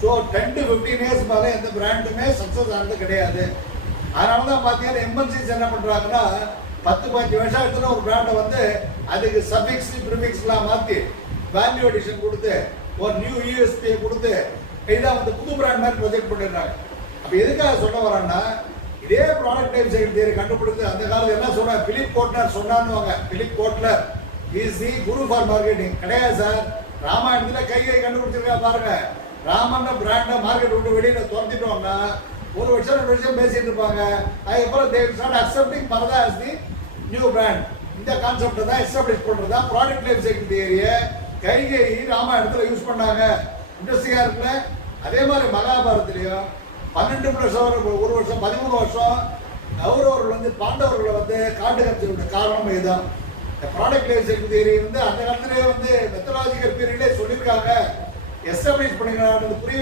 So 10 to 15 years மேலே எந்த பிராண்டுமே success ஆனது கிடையாது. அதனால தான் பார்த்தீங்கன்னா எம்என்சிஸ் என்ன பண்ணுறாங்கன்னா 10-15 வருஷம் எடுத்துன்னு ஒரு பிராண்டை வந்து அதுக்கு சஃபிக்ஸ் ப்ரிஃபிக்ஸ்லாம் மாற்றி வேல்யூ அடிஷன் கொடுத்து ஒரு நியூ யூஎஸ்பியை கொடுத்து இதான் வந்து புது பிராண்ட் மாதிரி ப்ரொஜெக்ட் பண்ணிடுறாங்க. அப்போ எதுக்காக சொல்ல வரான்னா இதே ப்ராடக்ட் டைப் சைடு தியரி கண்டுபிடித்து அந்த காலத்தில் என்ன சொன்னாங்க, பிலிப் கோட்லர் சொன்னான்னு. Philip Kotler is the guru for marketing. கிடையாது சார், ராமாயணத்தில் கையை கண்டுபிடிச்சிருக்கா பாருங்க. ராமன் பிராண்டை மார்க்கெட் விட்டு வெளியில துரத்திட்டோம்னா 1 வருஷம் 2 வருஷம் பேசிட்டு இருப்பாங்க. அதுக்கப்புறம் they will start accepting Prada as the new brand. இந்த கான்செப்டை தான் எஸ்டாப்ளிஷ் பண்ணுறது தான் ப்ராடக்ட் லைஃப் சைக்கிள் தியரியை கைகை ராமாயணத்தில் யூஸ் பண்ணாங்க. இன்ட்ரெஸ்டிங்காக இருக்குல்ல. அதே மாதிரி மகாபாரதத்துலேயும் 12 வருஷம் 1 வருஷம் 13 வருஷம் கௌரவர்கள் வந்து பாண்டவர்களை வந்து காட்டு கமிச்சதுடைய காரணம் இதுதான். இந்த ப்ராடக்ட் லைஃப் சைக்கிள் தியரி வந்து அந்த காலத்திலே வந்து மெத்தடாலஜிக்கல் பீரியட்லேயே சொல்லியிருக்காங்க, எஸ்டாப்ளிஷ் பண்ணிக்கிறாங்க. புரிய